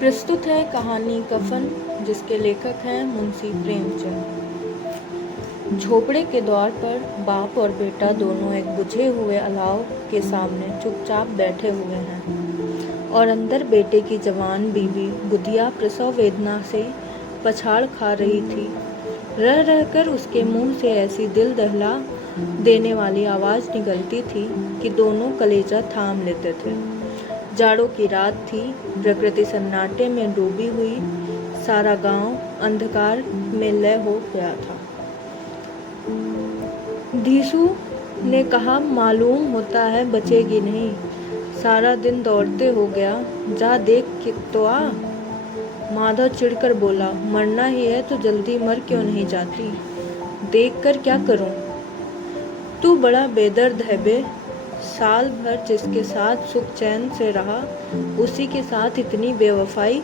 प्रस्तुत है कहानी कफन, जिसके लेखक हैं मुंशी प्रेमचंद। झोपड़े के द्वार पर बाप और बेटा दोनों एक बुझे हुए अलाव के सामने चुपचाप बैठे हुए हैं और अंदर बेटे की जवान बीवी बुधिया प्रसव वेदना से पछाड़ खा रही थी। रह रहकर उसके मुंह से ऐसी दिल दहला देने वाली आवाज़ निकलती थी कि दोनों कलेजा थाम लेते थे। जाड़ों की रात थी, प्रकृति सन्नाटे में डूबी हुई, सारा गांव अंधकार में लय हो गया था। धीसू ने कहा, मालूम होता है बचेगी नहीं, सारा दिन दौड़ते हो गया, जा देख तो आ। माधव चिढ़कर बोला, मरना ही है तो जल्दी मर क्यों नहीं जाती, देख कर क्या करूं। तू बड़ा बेदर्द है बे, साल भर जिसके साथ सुख चैन से रहा उसी के साथ इतनी बेवफाई।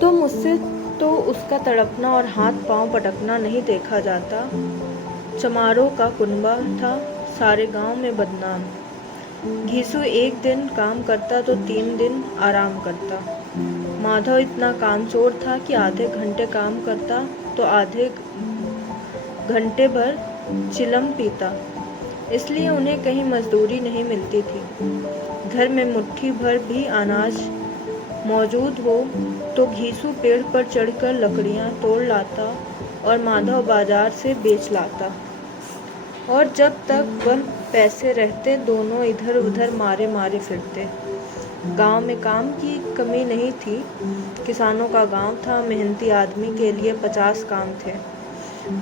तो मुझसे तो उसका तड़पना और हाथ पांव पटकना नहीं देखा जाता। चमारों का कुनबा था, सारे गांव में बदनाम। घीसू एक दिन काम करता तो 3 दिन आराम करता। माधव इतना कामचोर था कि आधे घंटे काम करता तो आधे घंटे भर चिलम पीता, इसलिए उन्हें कहीं मजदूरी नहीं मिलती थी। घर में मुट्ठी भर भी अनाज मौजूद हो तो घीसू पेड़ पर चढ़कर लकड़ियां तोड़ लाता और माधव बाजार से बेच लाता। और जब तक वह पैसे रहते दोनों इधर उधर मारे मारे फिरते। गांव में काम की कमी नहीं थी, किसानों का गांव था, मेहनती आदमी के लिए 50 काम थे।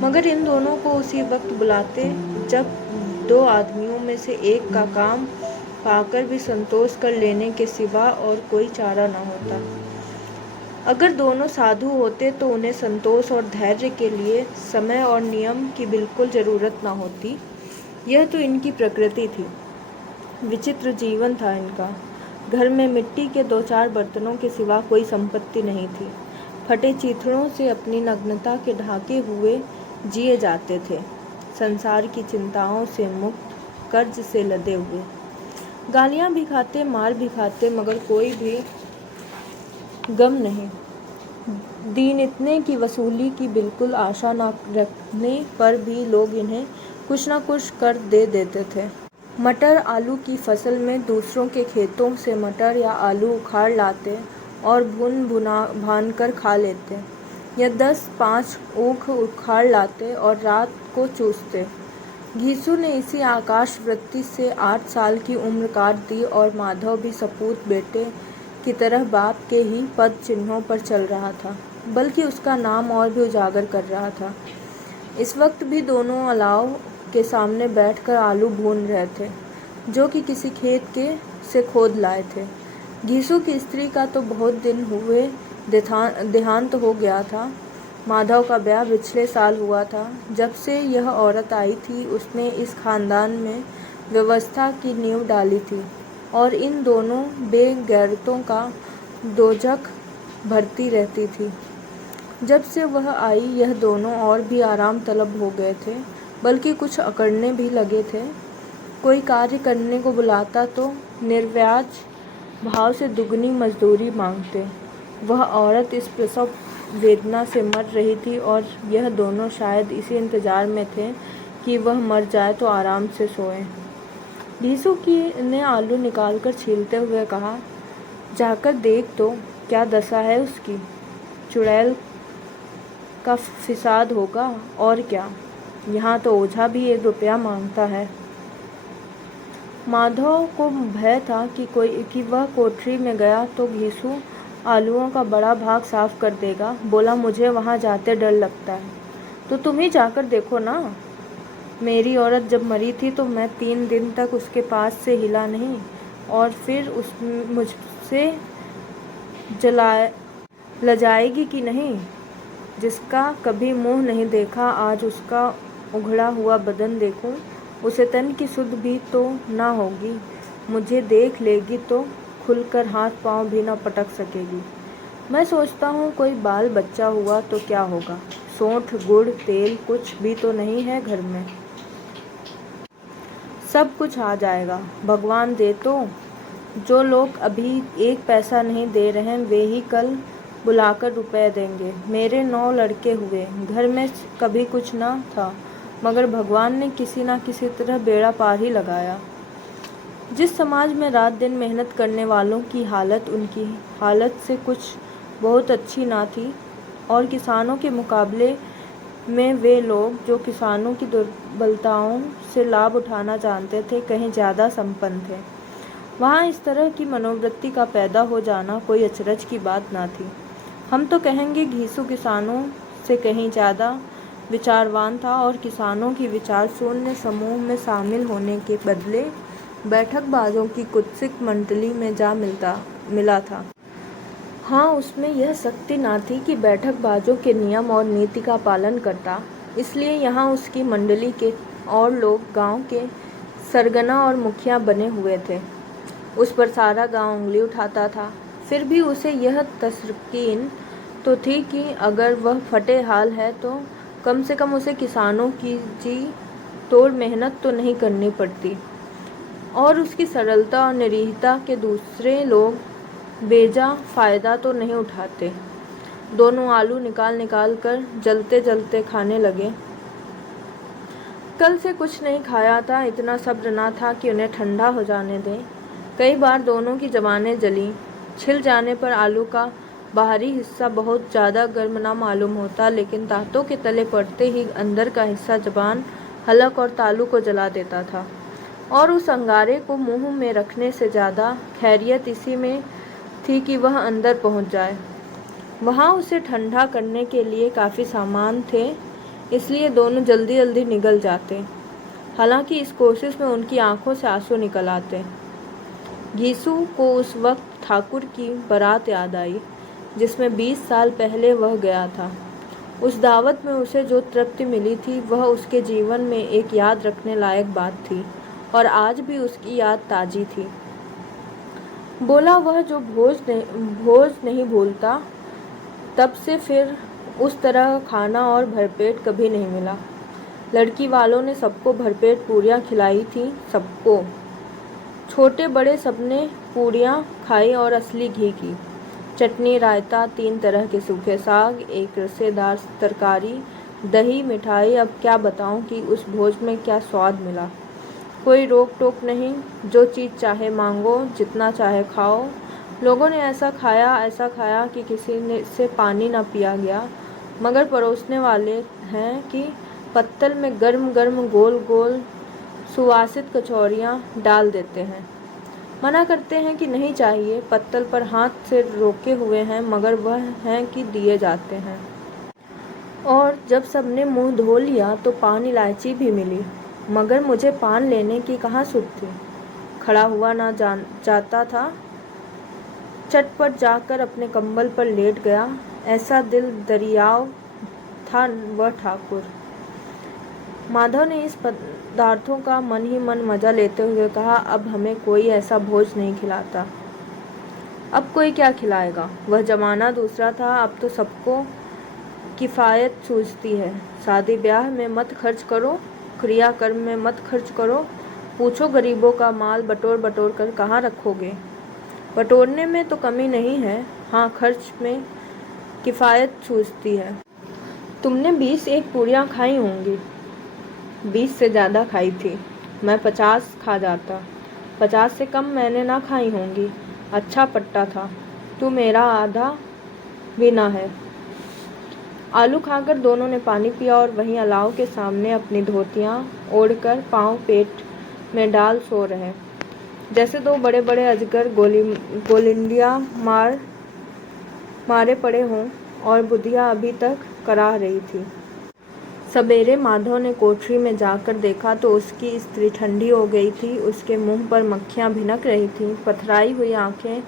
मगर इन दोनों को उसी वक्त बुलाते जब 2 आदमियों में से एक का काम पाकर भी संतोष कर लेने के सिवा और कोई चारा न होता। अगर दोनों साधु होते तो उन्हें संतोष और धैर्य के लिए समय और नियम की बिल्कुल ज़रूरत न होती। यह तो इनकी प्रकृति थी। विचित्र जीवन था इनका। घर में मिट्टी के 2-4 बर्तनों के सिवा कोई संपत्ति नहीं थी। फटे चीथड़ों से अपनी नग्नता के ढाके हुए जिए जाते थे, संसार की चिंताओं से मुक्त, कर्ज से लदे हुए। गालियां भी खाते, मार भी खाते, मगर कोई भी गम नहीं। दीन इतने की वसूली की बिल्कुल आशा न रखने पर भी लोग इन्हें कुछ न कुछ कर दे देते थे। मटर आलू की फसल में दूसरों के खेतों से मटर या आलू उखाड़ लाते और भान कर खा लेते, या 10-5 ऊख उखाड़ लाते और रात को चूसते। घीसू ने इसी आकाश वृत्ति से 8 साल की उम्र काट दी और माधव भी सपूत बेटे की तरह बाप के ही पद चिन्हों पर चल रहा था, बल्कि उसका नाम और भी उजागर कर रहा था। इस वक्त भी दोनों अलाव के सामने बैठकर आलू भून रहे थे, जो कि किसी खेत से खोद लाए थे। घीसू की स्त्री का तो बहुत दिन हुए देहांत हो गया था। माधव का ब्याह पिछले साल हुआ था। जब से यह औरत आई थी उसने इस खानदान में व्यवस्था की नींव डाली थी और इन दोनों बेगैरतों का दोजख भरती रहती थी। जब से वह आई यह दोनों और भी आराम तलब हो गए थे, बल्कि कुछ अकड़ने भी लगे थे। कोई कार्य करने को बुलाता तो निर्व्याज भाव से दुगनी मजदूरी मांगते। वह औरत इस प्रसव वेदना से मर रही थी और यह दोनों शायद इसी इंतजार में थे कि वह मर जाए तो आराम से सोएं। घीसू ने आलू निकालकर छीलते हुए कहा, जाकर देख तो क्या दशा है उसकी, चुड़ैल का फिसाद होगा और क्या। यहाँ तो ओझा भी 1 रुपया मांगता है। माधव को भय था कि वह कोठरी में गया तो घीसू आलूओं का बड़ा भाग साफ कर देगा। बोला, मुझे वहाँ जाते डर लगता है। तो तुम ही जाकर देखो ना। मेरी औरत जब मरी थी तो मैं 3 दिन तक उसके पास से हिला नहीं, और फिर मुझसे लजाएगी कि नहीं। जिसका कभी मुँह नहीं देखा, आज उसका उघड़ा हुआ बदन देखूं, उसे तन की सुध भी तो ना होगी। मुझे देख लेगी तो खुलकर हाथ पांव भी न पटक सकेगी। मैं सोचता हूँ कोई बाल बच्चा हुआ तो क्या होगा। सौंठ, गुड़, तेल कुछ भी तो नहीं है घर में। सब कुछ आ जाएगा, भगवान दे तो। जो लोग अभी 1 पैसा नहीं दे रहे वे ही कल बुलाकर रुपए देंगे। मेरे 9 लड़के हुए, घर में कभी कुछ न था, मगर भगवान ने किसी न किसी तरह बेड़ा पार ही लगाया। जिस समाज में रात दिन मेहनत करने वालों की हालत उनकी हालत से कुछ बहुत अच्छी ना थी, और किसानों के मुकाबले में वे लोग जो किसानों की दुर्बलताओं से लाभ उठाना जानते थे कहीं ज़्यादा संपन्न थे, वहाँ इस तरह की मनोवृत्ति का पैदा हो जाना कोई अचरज की बात ना थी। हम तो कहेंगे घीसू किसानों से कहीं ज़्यादा विचारवान था और किसानों की विचार शून्य समूह में शामिल होने के बदले बैठकबाजों की कुत्सित मंडली में जा मिला था। हाँ, उसमें यह शक्ति ना थी कि बैठकबाजों के नियम और नीति का पालन करता, इसलिए यहाँ उसकी मंडली के और लोग गांव के सरगना और मुखिया बने हुए थे। उस पर सारा गांव उंगली उठाता था। फिर भी उसे यह तस्कीन तो थी कि अगर वह फटे हाल है तो कम से कम उसे किसानों की जी तोड़ मेहनत तो नहीं करनी पड़ती, और उसकी सरलता और निरीहता के दूसरे लोग बेजा फ़ायदा तो नहीं उठाते। दोनों आलू निकाल कर जलते जलते खाने लगे। कल से कुछ नहीं खाया था, इतना सब्र ना था कि उन्हें ठंडा हो जाने दें। कई बार दोनों की ज़बानें जली। छिल जाने पर आलू का बाहरी हिस्सा बहुत ज़्यादा गर्म ना मालूम होता, लेकिन दांतों के तले पड़ते ही अंदर का हिस्सा ज़बान, हलक और तालू को जला देता था, और उस अंगारे को मुंह में रखने से ज़्यादा खैरियत इसी में थी कि वह अंदर पहुंच जाए। वहाँ उसे ठंडा करने के लिए काफ़ी सामान थे, इसलिए दोनों जल्दी जल्दी निगल जाते। हालांकि इस कोशिश में उनकी आंखों से आंसू निकल आते। घीसू को उस वक्त ठाकुर की बारात याद आई जिसमें 20 साल पहले वह गया था। उस दावत में उसे जो तृप्ति मिली थी वह उसके जीवन में एक याद रखने लायक बात थी, और आज भी उसकी याद ताज़ी थी। बोला वह जो भोज नहीं भूलता, तब से फिर उस तरह खाना और भरपेट कभी नहीं मिला। लड़की वालों ने सबको भरपेट पूरियां खिलाई थी, सबको, छोटे बड़े सबने पूरियां खाई, और असली घी की चटनी, रायता, 3 तरह के सूखे साग, एक रसेदार तरकारी, दही, मिठाई। अब क्या बताऊं कि उस भोज में क्या स्वाद मिला। कोई रोक टोक नहीं, जो चीज़ चाहे मांगो, जितना चाहे खाओ। लोगों ने ऐसा खाया कि किसी ने से पानी ना पिया गया, मगर परोसने वाले हैं कि पत्तल में गर्म गर्म गोल गोल सुवासित कचौरियाँ डाल देते हैं। मना करते हैं कि नहीं चाहिए, पत्तल पर हाथ से रोके हुए हैं, मगर वह हैं कि दिए जाते हैं। और जब सबने मुंह धो लिया तो पान इलायची भी मिली, मगर मुझे पान लेने की कहाँ सुध थी। खड़ा हुआ ना जाता था। चटपट जाकर अपने कंबल पर लेट गया। ऐसा दिल दरियाव था वह ठाकुर। माधव ने इस पदार्थों का मन ही मन मजा लेते हुए कहा, अब हमें कोई ऐसा भोज नहीं खिलाता। अब कोई क्या खिलाएगा। वह जमाना दूसरा था, अब तो सबको किफ़ायत सूझती है। शादी ब्याह में मत खर्च करो, क्रियाकर्म में मत खर्च करो। पूछो गरीबों का माल बटोर बटोर कर कहाँ रखोगे। बटोरने में तो कमी नहीं है, हाँ खर्च में किफ़ायत सूझती है। तुमने 20-1 पूरियाँ खाई होंगी। 20 से ज़्यादा खाई थी। मैं 50 खा जाता। 50 से कम मैंने ना खाई होंगी। अच्छा पट्टा था। तू मेरा आधा भी ना है। आलू खाकर दोनों ने पानी पिया और वहीं अलाव के सामने अपनी धोतियाँ ओढ़कर पाँव पेट में डाल सो रहे, जैसे 2 बड़े बड़े अजगर गोलिंडिया मारे पड़े हों, और बुधिया अभी तक कराह रही थी। सवेरे माधव ने कोठरी में जाकर देखा तो उसकी स्त्री ठंडी हो गई थी। उसके मुंह पर मक्खियाँ भिनक रही थीं, पथराई हुई आंखें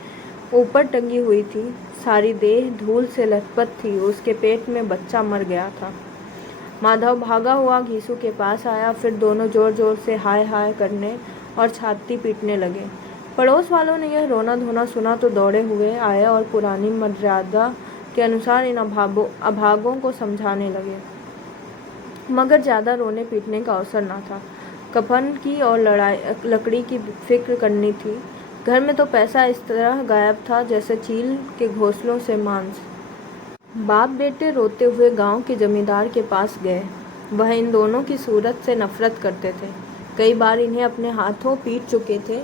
ऊपर टंगी हुई थी, सारी देह धूल से लथपथ थी। उसके पेट में बच्चा मर गया था। माधव भागा हुआ घीसू के पास आया, फिर दोनों जोर जोर से हाय हाय करने और छाती पीटने लगे। पड़ोस वालों ने यह रोना धोना सुना तो दौड़े हुए आए और पुरानी मर्यादा के अनुसार इन अभागों को समझाने लगे, मगर ज़्यादा रोने पीटने का अवसर न था। कफन की और लकड़ी की फिक्र करनी थी। घर में तो पैसा इस तरह गायब था जैसे चील के घोंसलों से मांस। बाप बेटे रोते हुए गांव के जमींदार के पास गए। वह इन दोनों की सूरत से नफरत करते थे। कई बार इन्हें अपने हाथों पीट चुके थे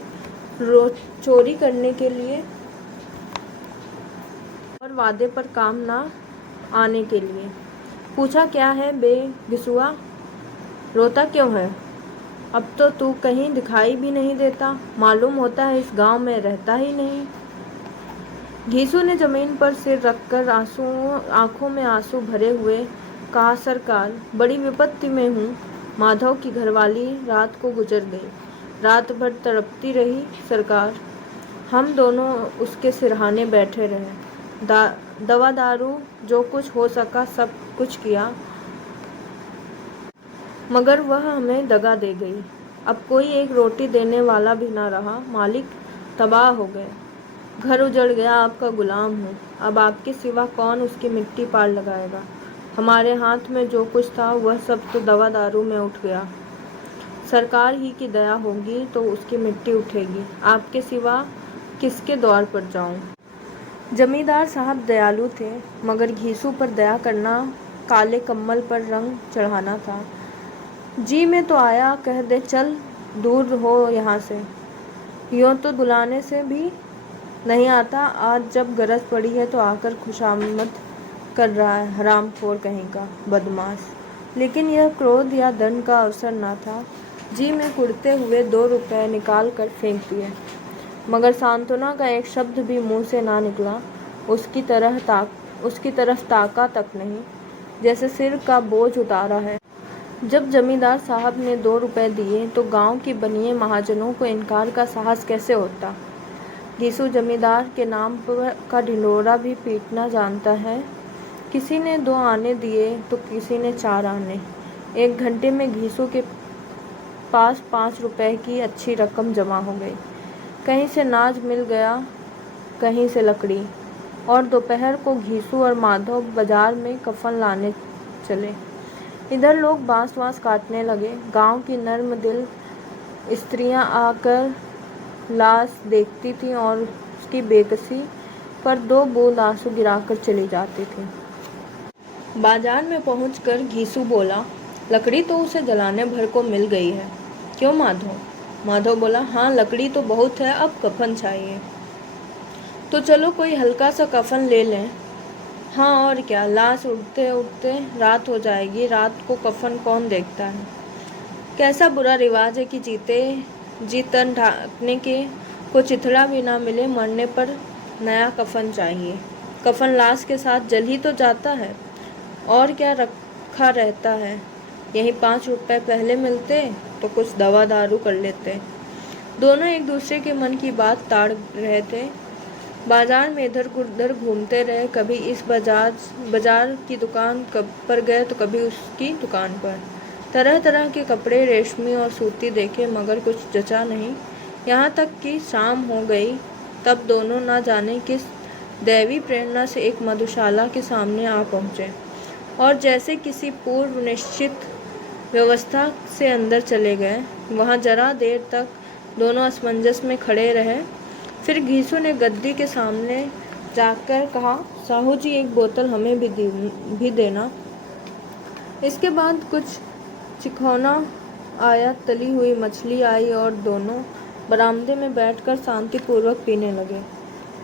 चोरी करने के लिए और वादे पर काम ना आने के लिए। पूछा, क्या है बे घिसुआ, रोता क्यों है? अब तो तू कहीं दिखाई भी नहीं देता, मालूम होता है इस गांव में रहता ही नहीं। घीसू ने जमीन पर सिर रखकर आंखों में आंसू भरे हुए कहा, सरकार, बड़ी विपत्ति में हूँ। माधव की घरवाली रात को गुजर गई। रात भर तड़पती रही सरकार। हम दोनों उसके सिरहाने बैठे रहे। दवा दारू जो कुछ हो सका सब कुछ किया, मगर वह हमें दगा दे गई। अब कोई एक रोटी देने वाला भी ना रहा। मालिक तबाह हो गए। घर उजड़ गया, आपका गुलाम हूँ। अब आपके सिवा कौन उसकी मिट्टी पार लगाएगा? हमारे हाथ में जो कुछ था वह सब तो दवा दारू में उठ गया। सरकार ही की दया होगी तो उसकी मिट्टी उठेगी। आपके सिवा किसके द्वार पर जाऊं? जमींदार साहब दयालु थे, मगर घीसू पर दया करना काले कम्बल पर रंग चढ़ाना था। जी में तो आया, कह दे चल दूर हो यहाँ से। यूँ तो बुलाने से भी नहीं आता। आज जब गरज पड़ी है तो आकर खुशामद कर रहा है, हरामखोर कहीं का बदमाश। लेकिन यह क्रोध या दंड का अवसर न था। जी में कुड़ते हुए 2 रुपए निकाल कर फेंक दिए, मगर सांत्वना का एक शब्द भी मुंह से ना निकला। उसकी तरफ ताका तक नहीं, जैसे सिर का बोझ उतारा है। जब जमींदार साहब ने 2 रुपए दिए तो गांव की बनिए महाजनों को इनकार का साहस कैसे होता? घीसू जमींदार के नाम पर का ढिंढोरा भी पीटना जानता है। किसी ने 2 आने दिए तो किसी ने 4 आने। 1 घंटे में घीसू के पास 5 रुपए की अच्छी रकम जमा हो गई। कहीं से नाज मिल गया, कहीं से लकड़ी। और दोपहर को घीसू और माधव बाजार में कफन लाने चले। इधर लोग बांस काटने लगे। गांव की नर्म दिल स्त्रियां आकर लाश देखती थीं और उसकी बेकसी पर 2 बूंद आंसू गिराकर चली जाती थीं। बाजार में पहुंचकर घीसू बोला, लकड़ी तो उसे जलाने भर को मिल गई है। क्यों माधव? माधव बोला, हाँ लकड़ी तो बहुत है, अब कफन चाहिए। तो चलो कोई हल्का सा कफन ले लें। हाँ और क्या, लाश उठते उठते रात हो जाएगी। रात को कफन कौन देखता है? कैसा बुरा रिवाज है कि जी तन ढांकने के को चिथड़ा भी ना मिले। मरने पर नया कफन चाहिए। कफन लाश के साथ जल ही तो जाता है, और क्या रखा रहता है। यही 5 रुपए पहले मिलते तो कुछ दवा दारू कर लेते। दोनों एक दूसरे के मन की बात ताड़ रहे थे। बाजार में इधर उधर घूमते रहे। कभी इस बाजार की दुकान पर गए तो कभी उसकी दुकान पर। तरह तरह के कपड़े, रेशमी और सूती देखे, मगर कुछ जचा नहीं। यहाँ तक कि शाम हो गई। तब दोनों ना जाने किस दैवी प्रेरणा से एक मधुशाला के सामने आ पहुँचे और जैसे किसी पूर्व निश्चित व्यवस्था से अंदर चले गए। वहाँ जरा देर तक दोनों असमंजस में खड़े रहे। फिर घीसू ने गद्दी के सामने जाकर कहा, साहू जी एक बोतल हमें भी देना। इसके बाद कुछ चिखौना आया, तली हुई मछली आई और दोनों बरामदे में बैठकर शांतिपूर्वक पीने लगे।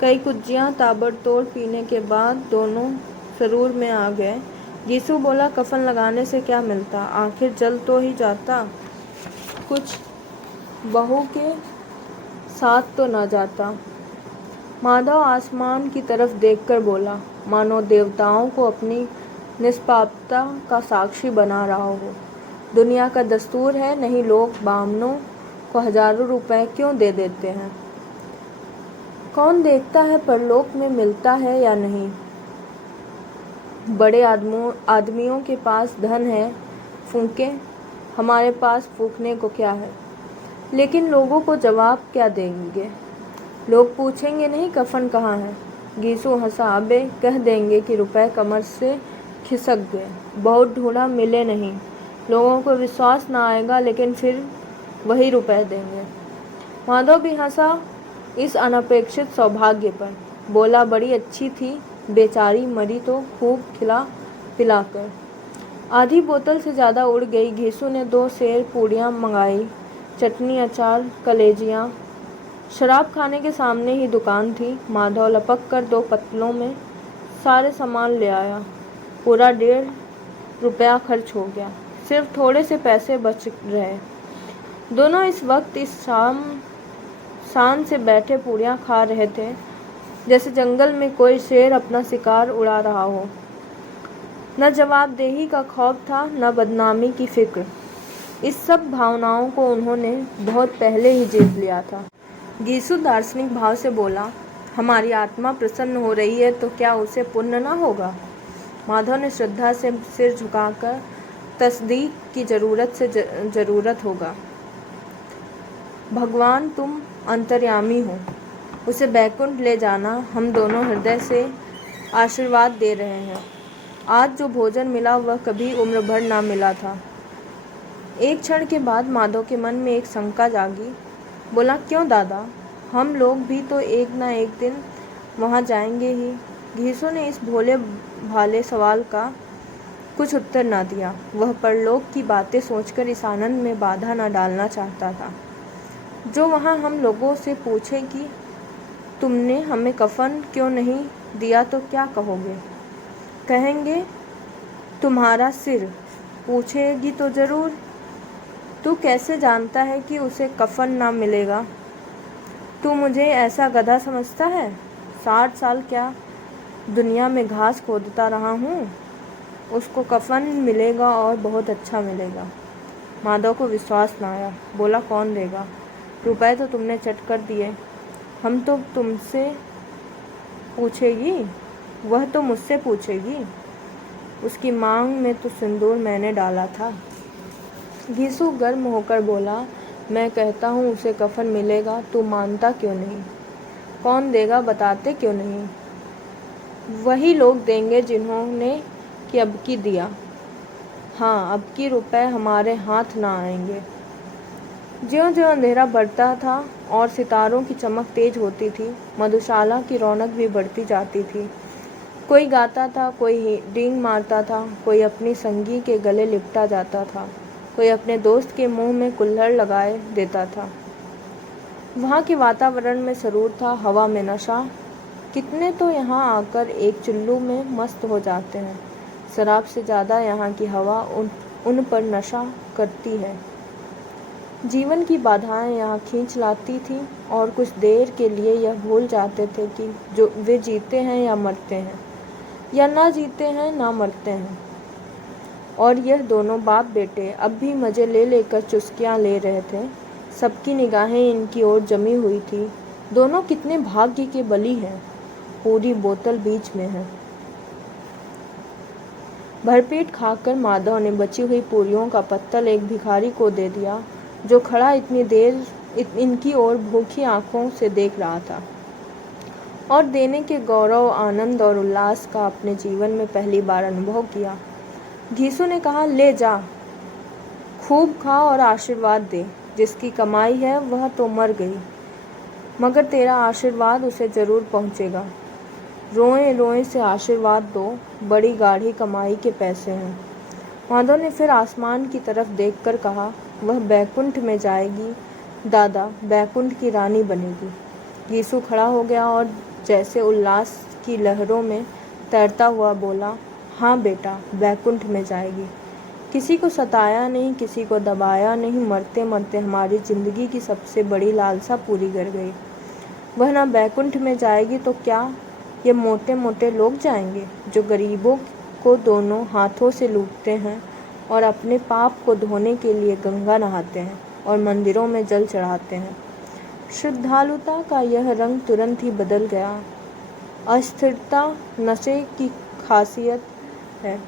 कई कुज्जियाँ ताबड़तोड़ पीने के बाद दोनों सरूर में आ गए। घीसू बोला, कफन लगाने से क्या मिलता, आखिर जल तो ही जाता, कुछ बहू के साथ तो न जाता। माधव आसमान की तरफ देखकर बोला, मानो देवताओं को अपनी निष्पापता का साक्षी बना रहा हो। दुनिया का दस्तूर है, नहीं लोग बामनों को हजारों रुपए क्यों दे देते हैं? कौन देखता है परलोक में मिलता है या नहीं। बड़े आदमियों के पास धन है, फूंके, हमारे पास फूकने को क्या है। लेकिन लोगों को जवाब क्या देंगे? लोग पूछेंगे नहीं कफन कहाँ है। घीसू हंसा, अबे कह देंगे कि रुपए कमर से खिसक गए, बहुत ढूंढा मिले नहीं। लोगों को विश्वास ना आएगा, लेकिन फिर वही रुपए देंगे। माधव भी हंसा, इस अनपेक्षित सौभाग्य पर। बोला, बड़ी अच्छी थी, बेचारी मरी तो खूब खिला पिलाकर। आधी बोतल से ज़्यादा उड़ गई। घीसू ने 2 सेर पूड़ियाँ मंगाई, चटनी, अचार, कलेजियाँ। शराब खाने के सामने ही दुकान थी। माधव लपक कर 2 पत्तलों में सारे सामान ले आया। पूरा 1.5 रुपया खर्च हो गया। सिर्फ थोड़े से पैसे बच रहे। दोनों इस वक्त इस शान से बैठे पूड़ियाँ खा रहे थे जैसे जंगल में कोई शेर अपना शिकार उड़ा रहा हो। न जवाबदेही का खौफ था, न बदनामी की फिक्र। इस सब भावनाओं को उन्होंने बहुत पहले ही जीत लिया था। घीसू दार्शनिक भाव से बोला, हमारी आत्मा प्रसन्न हो रही है तो क्या उसे पुण्य न होगा? माधव ने श्रद्धा से सिर झुकाकर, तस्दीक की जरूरत होगा। भगवान तुम अंतर्यामी हो, उसे बैकुंठ ले जाना। हम दोनों हृदय से आशीर्वाद दे रहे हैं। आज जो भोजन मिला वह कभी उम्र भर ना मिला था। एक क्षण के बाद माधव के मन में एक शंका जागी। बोला, क्यों दादा, हम लोग भी तो एक न एक दिन वहाँ जाएंगे ही। घीसू ने इस भोले भाले सवाल का कुछ उत्तर ना दिया। वह परलोक की बातें सोचकर इस आनंद में बाधा न डालना चाहता था। जो वहाँ हम लोगों से पूछे कि तुमने हमें कफन क्यों नहीं दिया तो क्या कहोगे? कहेंगे तुम्हारा सिर। पूछेगी तो जरूर, तू कैसे जानता है कि उसे कफन ना मिलेगा? तू मुझे ऐसा गधा समझता है? 60 साल क्या दुनिया में घास खोदता रहा हूँ। उसको कफन मिलेगा और बहुत अच्छा मिलेगा। माधव को विश्वास न आया। बोला, कौन देगा? रुपए तो तुमने चट कर दिए। हम तो तुमसे पूछेगी, वह तो मुझसे पूछेगी। उसकी मांग में तो सिंदूर मैंने डाला था। घीसू गर्म होकर बोला, मैं कहता हूँ उसे कफन मिलेगा, तू मानता क्यों नहीं? कौन देगा बताते क्यों नहीं? वही लोग देंगे जिन्होंने कि अबकी दिया। हाँ, अबकी रुपए हमारे हाथ ना आएंगे। ज्यों-ज्यों अंधेरा बढ़ता था और सितारों की चमक तेज होती थी, मधुशाला की रौनक भी बढ़ती जाती थी। कोई गाता था, कोई डींग मारता था, कोई अपनी संगी के गले लिपटा जाता था, कोई अपने दोस्त के मुंह में कुल्हड़ लगाए देता था। वहाँ के वातावरण में सरूर था, हवा में नशा। कितने तो यहाँ आकर एक चुल्लू में मस्त हो जाते हैं। शराब से ज़्यादा यहाँ की हवा उन पर नशा करती है। जीवन की बाधाएं यहाँ खींच लाती थी और कुछ देर के लिए यह भूल जाते थे कि जो वे जीते हैं या मरते हैं, या ना जीते हैं ना मरते हैं। और यह दोनों बाप बेटे अब भी मज़े ले लेकर चुस्कियाँ ले रहे थे। सबकी निगाहें इनकी ओर जमी हुई थी। दोनों कितने भाग्य के बली हैं। पूरी बोतल बीच में है। भरपेट खाकर माधव ने बची हुई पूरियों का पत्तल एक भिखारी को दे दिया, जो खड़ा इतनी देर इनकी ओर भूखी आंखों से देख रहा था और देने के गौरव, आनंद और उल्लास का अपने जीवन में पहली बार अनुभव किया। घीसू ने कहा, ले जा, खूब खा और आशीर्वाद दे। जिसकी कमाई है वह तो मर गई, मगर तेरा आशीर्वाद उसे जरूर पहुँचेगा। रोए रोए से आशीर्वाद दो, बड़ी गाढ़ी कमाई के पैसे हैं। माधव ने फिर आसमान की तरफ देखकर कहा, वह बैकुंठ में जाएगी दादा, बैकुंठ की रानी बनेगी। घीसू खड़ा हो गया और जैसे उल्लास की लहरों में तैरता हुआ बोला, हाँ बेटा, बैकुंठ में जाएगी। किसी को सताया नहीं, किसी को दबाया नहीं। मरते मरते हमारी जिंदगी की सबसे बड़ी लालसा पूरी कर गई। वह ना बैकुंठ में जाएगी तो क्या ये मोटे मोटे लोग जाएंगे, जो गरीबों को दोनों हाथों से लूटते हैं और अपने पाप को धोने के लिए गंगा नहाते हैं और मंदिरों में जल चढ़ाते हैं। श्रद्धालुता का यह रंग तुरंत ही बदल गया। अस्थिरता नशे की खासियत है।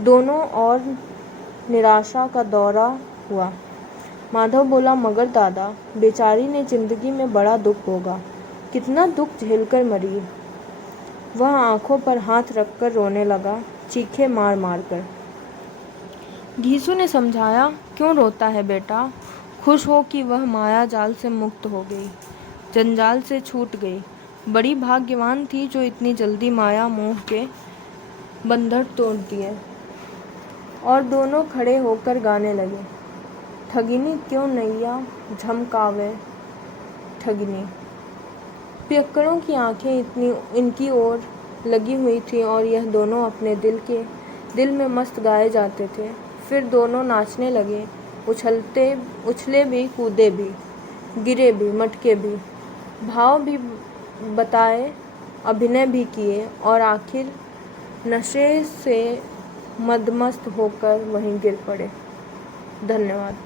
दोनों और निराशा का दौरा हुआ। माधव बोला, मगर दादा, बेचारी ने जिंदगी में बड़ा दुख होगा, कितना दुख झेलकर मरी। वह आंखों पर हाथ रखकर रोने लगा, चीखे मार मार कर। घीसू ने समझाया, क्यों रोता है बेटा, खुश हो कि वह माया जाल से मुक्त हो गई। जंजाल से छूट गई। बड़ी भाग्यवान थी जो इतनी जल्दी माया मोह के बंधन तोड़ दिए। और दोनों खड़े होकर गाने लगे, ठगिनी क्यों नैया झमकावे ठगिनी। पियक्कड़ों की आंखें इतनी इनकी ओर लगी हुई थी और यह दोनों अपने दिल में मस्त गाए जाते थे। फिर दोनों नाचने लगे, उछले भी, कूदे भी, गिरे भी, मटके भी, भाव भी बताए, अभिनय भी किए और आखिर नशे से मदमस्त होकर वहीं गिर पड़े। धन्यवाद।